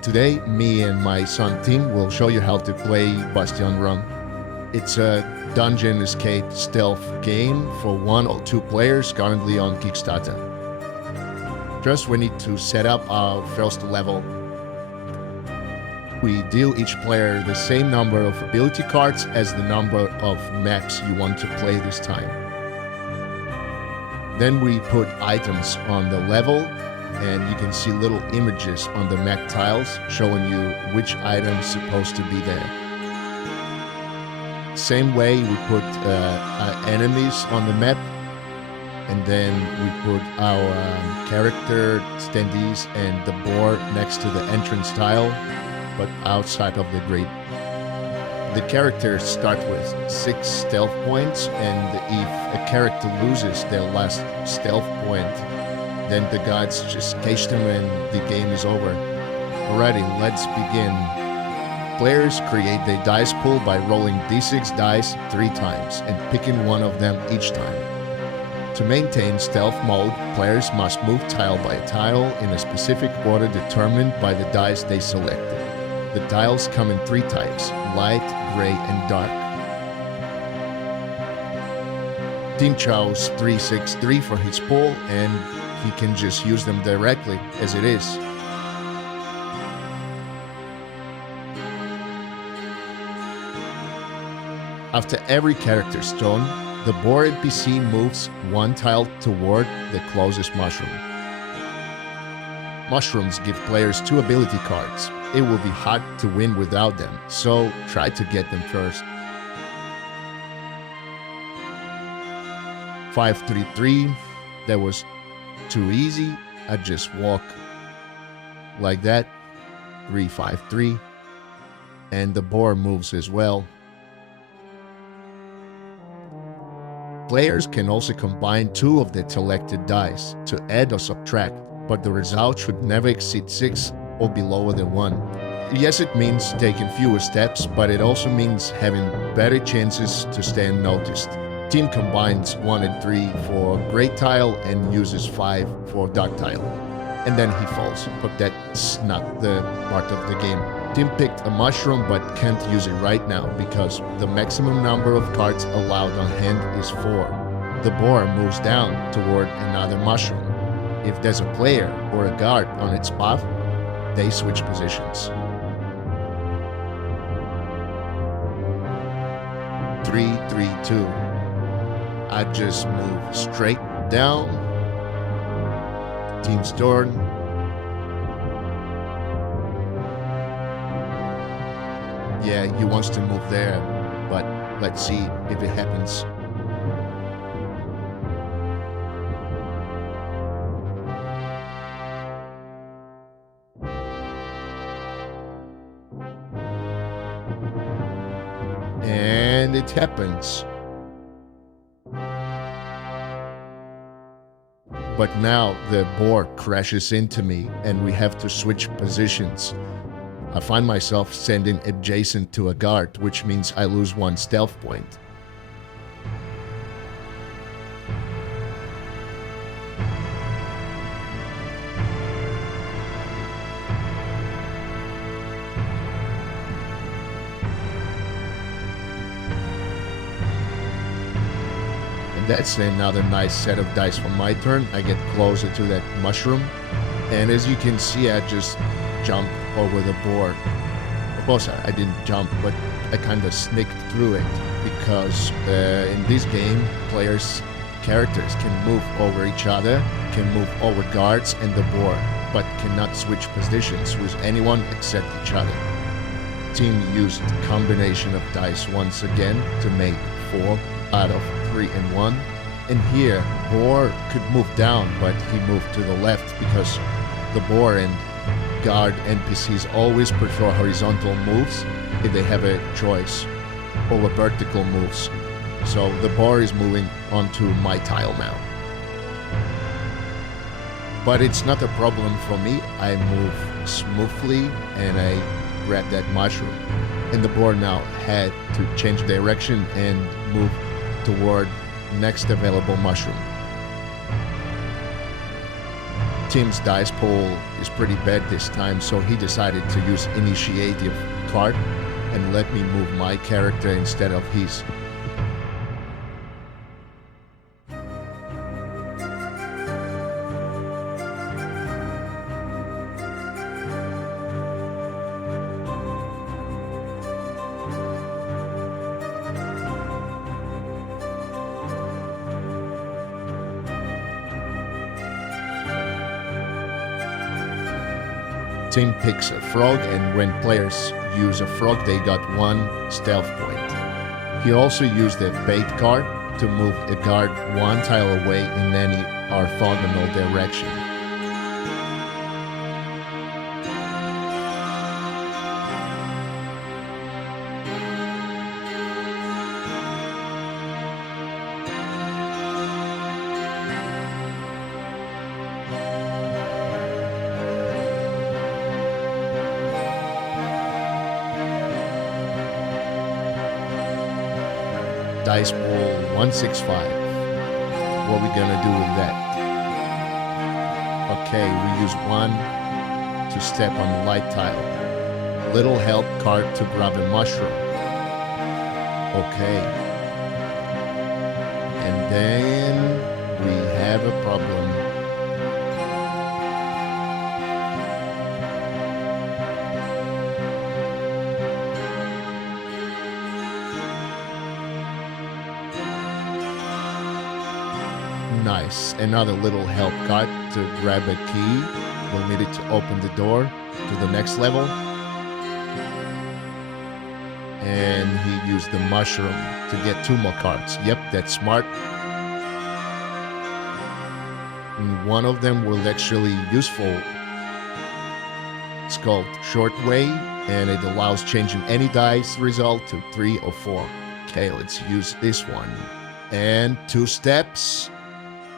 Today, me and my son Tim will show you how to play Bastion Run. It's a dungeon escape stealth game for 1 or 2 players currently on Kickstarter. First, we need to set up our first level. We deal each player the same number of ability cards as the number of maps you want to play this time. Then we put items on the level, and you can see little images on the map tiles showing you which item's supposed to be there. Same way we put enemies on the map, and then we put our character, standees, and the boar next to the entrance tile, but outside of the grid. The characters start with 6 stealth points, and if a character loses their last stealth point, then the guards just catch them and the game is over. Alrighty, let's begin. Players create their dice pool by rolling d6 dice 3 times and picking one of them each time. To maintain stealth mode, players must move tile by tile in a specific order determined by the dice they selected. The tiles come in 3 types: light, gray, and dark. Tim chose 363 for his pool, and he can just use them directly as it is. After every character's turn, the boar NPC moves 1 tile toward the closest mushroom. Mushrooms give players 2 ability cards. It will be hard to win without them, so try to get them first. 533, that was too easy. I just walk like that. 353, and the boar moves as well. Players can also combine 2 of their selected dice to add or subtract, but the result should never exceed 6 or be lower than 1. Yes, it means taking fewer steps, but it also means having better chances to stay unnoticed. Tim combines 1 and 3 for gray tile and uses 5 for dark tile. And then he falls, but that's not the part of the game. Tim picked a mushroom but can't use it right now because the maximum number of cards allowed on hand is 4. The boar moves down toward another mushroom. If there's a player or a guard on its path, they switch positions. 332. I just move straight down. Tim's turn. Yeah, he wants to move there, but let's see if it happens. And it happens. But now the boar crashes into me and we have to switch positions. I find myself standing adjacent to a guard, which means I lose 1 stealth point. That's another nice set of dice for my turn. I get closer to that mushroom, and as you can see, I just jumped over the board. Of course, I didn't jump, but I kind of sneaked through it because in this game, characters can move over each other, can move over guards and the boar, but cannot switch positions with anyone except each other. Tim used a combination of dice once again to make 4 out of 3 and 1, and here boar could move down, but he moved to the left because the boar and guard NPCs always prefer horizontal moves if they have a choice over vertical moves. So the boar is moving onto my tile now. But it's not a problem for me. I move smoothly and I grab that mushroom. And the boar now had to change direction and move toward next available mushroom. Tim's dice pool is pretty bad this time, so he decided to use initiative card and let me move my character instead of his. Tim picks a frog, and when players use a frog, they got 1 stealth point. He also used a bait card to move a guard 1 tile away in any orthogonal direction. Dice pool 165. What are we gonna do with that? Okay, we use 1 to step on the light tile. Little help card to grab a mushroom. Okay. And then we have a problem. Nice. Another little help card to grab a key. We'll need it to open the door to the next level. And he used the mushroom to get 2 more cards. Yep, that's smart. And one of them was actually useful. It's called Short Way, and it allows changing any dice result to 3 or 4. Okay, let's use this one. And 2 steps.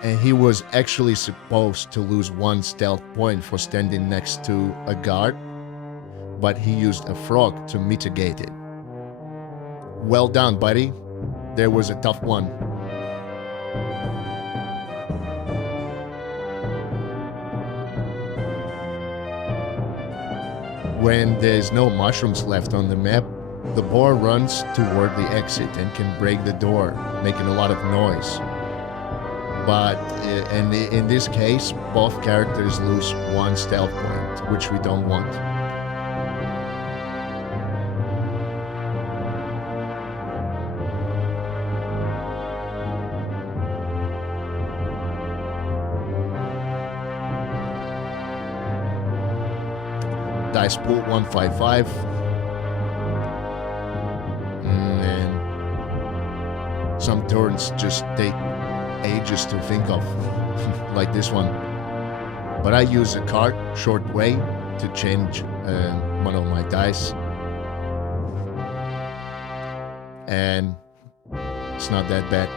And he was actually supposed to lose 1 stealth point for standing next to a guard, but he used a frog to mitigate it. Well done, buddy. There was a tough one. When there's no mushrooms left on the map, the boar runs toward the exit and can break the door, making a lot of noise. But in this case, both characters lose 1 stealth point, which we don't want. Dice pool 155. And some turns just take ages to think of, like this one. But I use a card, Short Way, to change one of my dice. And it's not that bad.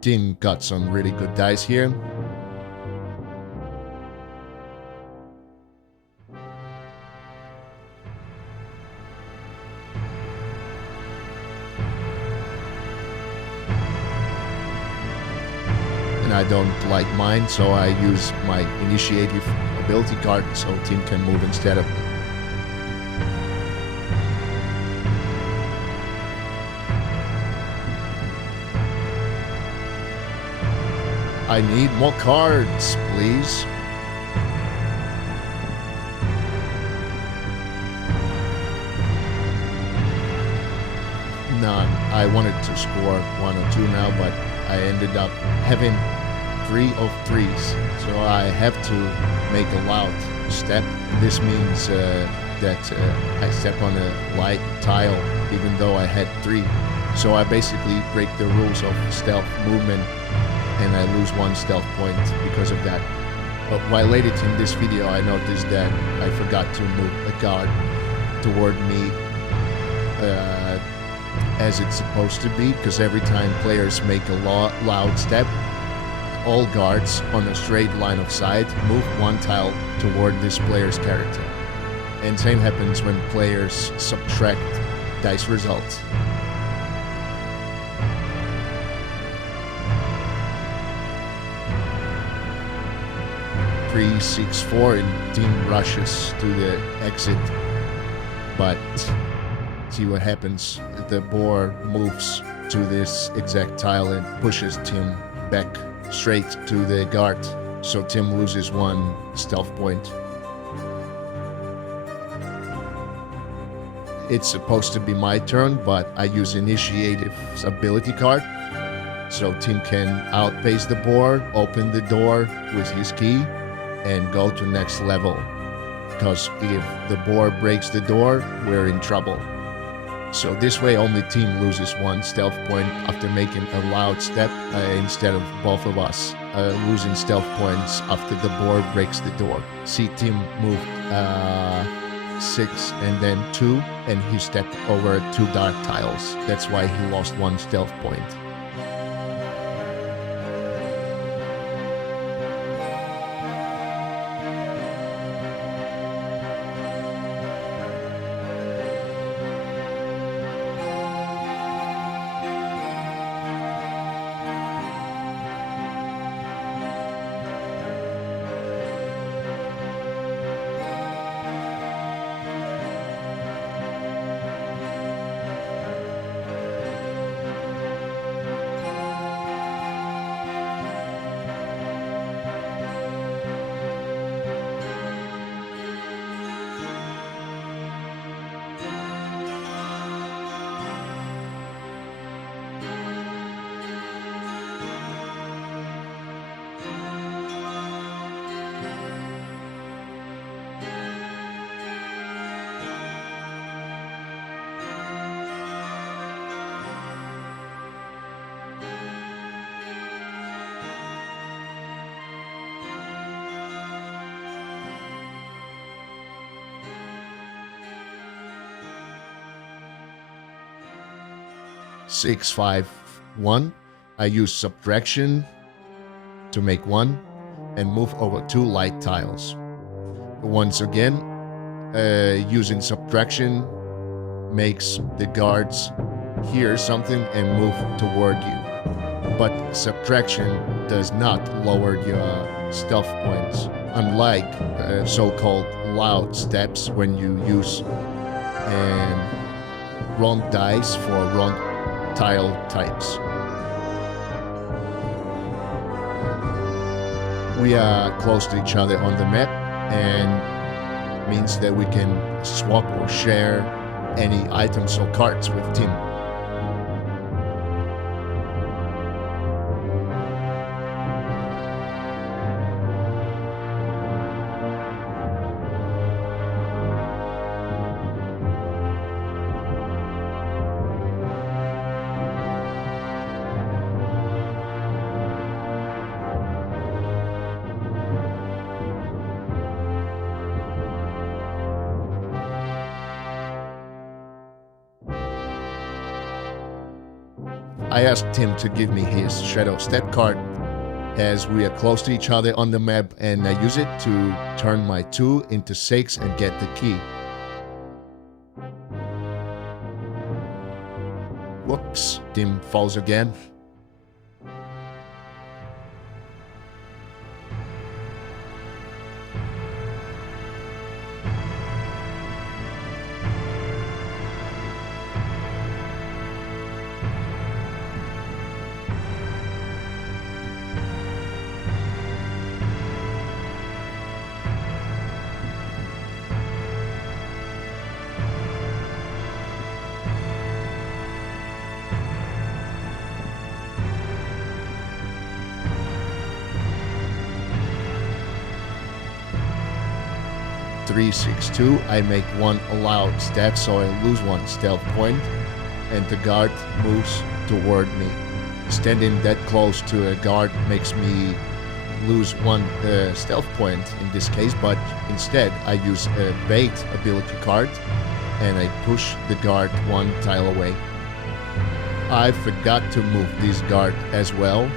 Tim got some really good dice here. I don't like mine, so I use my initiative ability card so Tim can move instead of me. I need more cards, please. No, I wanted to score 1 or 2 now, but I ended up having 3 of 3s, so I have to make a loud step. This means that I step on a light tile even though I had 3. So I basically break the rules of stealth movement and I lose 1 stealth point because of that. But while editing this video, I noticed that I forgot to move a guard toward me as it's supposed to be, because every time players make a loud step, all guards on a straight line of sight move 1 tile toward this player's character. And same happens when players subtract dice results. Three, 6, 4, and team rushes to the exit. But see what happens. The boar moves to this exact tile and pushes Tim back straight to the guard. So Tim loses 1 stealth point. It's supposed to be my turn, but I use Initiative's ability card. So Tim can outpace the boar, open the door with his key, and go to next level. Because if the boar breaks the door, we're in trouble. So this way only Tim loses 1 stealth point after making a loud step instead of both of us losing stealth points after the boar breaks the door. See, Tim moved 6 and then 2, and he stepped over 2 dark tiles. That's why he lost 1 stealth point. Six, 5, 1. I use subtraction to make 1 and move over 2 light tiles. Once again, using subtraction makes the guards hear something and move toward you. But subtraction does not lower your stealth points, unlike so-called loud steps when you use wrong dice for wrong tile types. We are close to each other on the map, and means that we can swap or share any items or cards with Tim. I asked Tim to give me his Shadow Step card as we are close to each other on the map, and I use it to turn my 2 into 6 and get the key. Whoops, Tim falls again. Three, 6, 2. I make 1 allowed step, so I lose 1 stealth point, and the guard moves toward me. Standing that close to a guard makes me lose 1 stealth point in this case, but instead I use a bait ability card and I push the guard 1 tile away. I forgot to move this guard as well,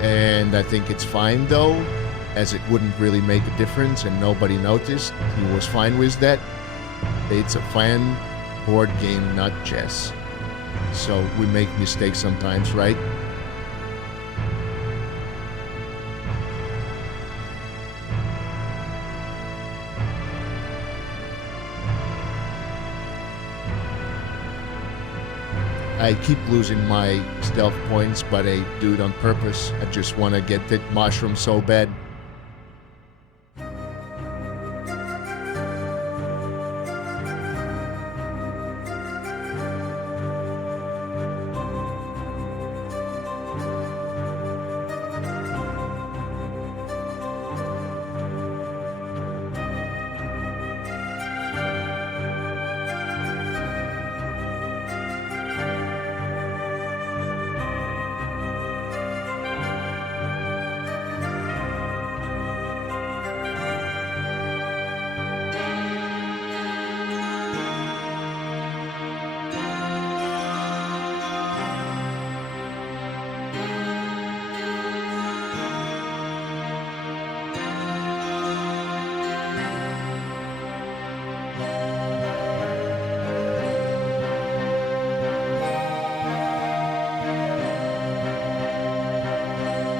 and I think it's fine though, as it wouldn't really make a difference and nobody noticed. He was fine with that. It's a fun board game, not chess. So we make mistakes sometimes, right? I keep losing my stealth points, but I do it on purpose. I just want to get that mushroom so bad.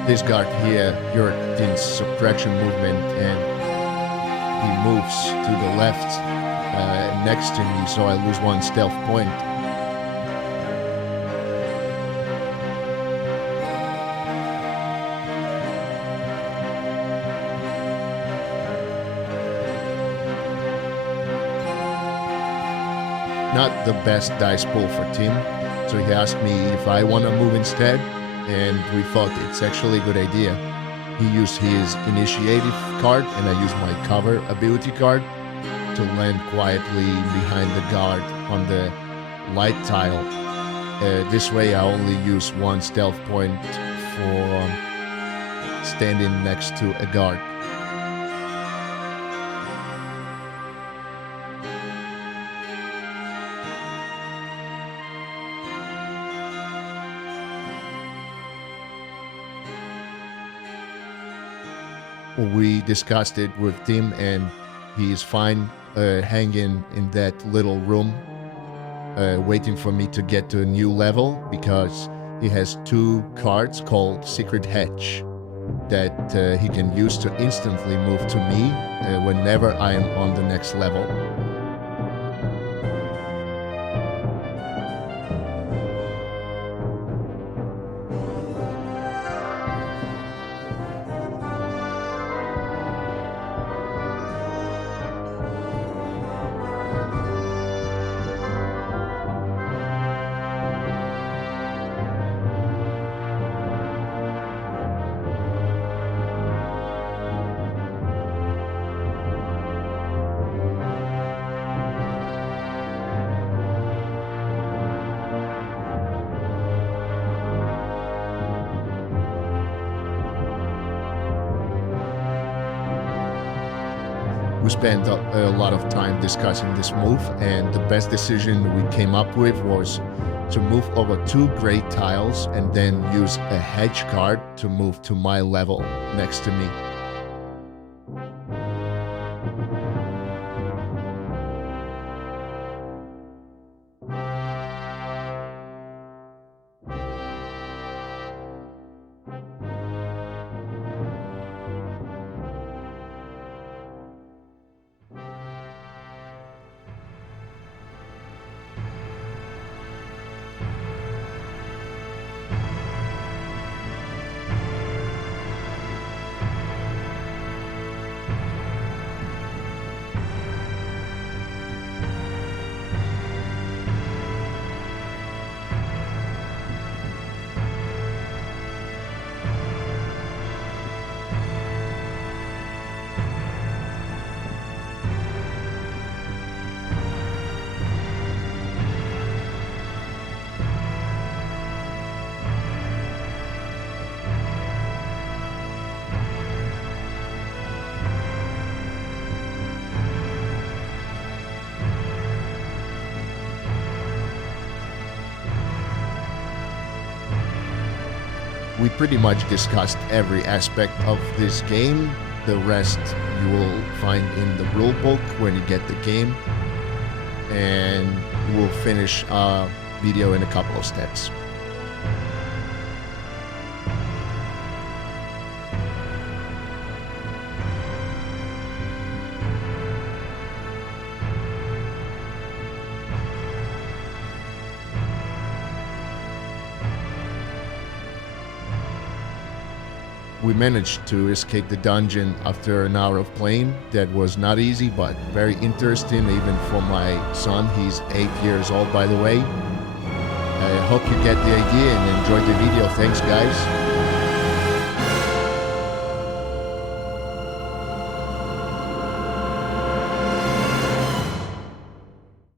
This guard here heard Din's subtraction movement and he moves to the left next to me, so I lose one stealth point. Not the best dice pool for Tim, so he asked me if I want to move instead, and we thought it's actually a good idea. He used his initiative card and I used my cover ability card to land quietly behind the guard on the light tile. This way I only use one stealth point for standing next to a guard. We discussed it with Tim and he is fine hanging in that little room waiting for me to get to a new level, because he has 2 cards called Secret Hedge that he can use to instantly move to me whenever I am on the next level. We spent a lot of time discussing this move, and the best decision we came up with was to move over 2 gray tiles and then use a hedge card to move to my level next to me. We pretty much discussed every aspect of this game. The rest you will find in the rulebook when you get the game. and we'll finish video in a couple of steps. We managed to escape the dungeon after an hour of playing. That was not easy, but very interesting even for my son. He's 8 years old, by the way. I hope you get the idea and enjoyed the video. Thanks, guys.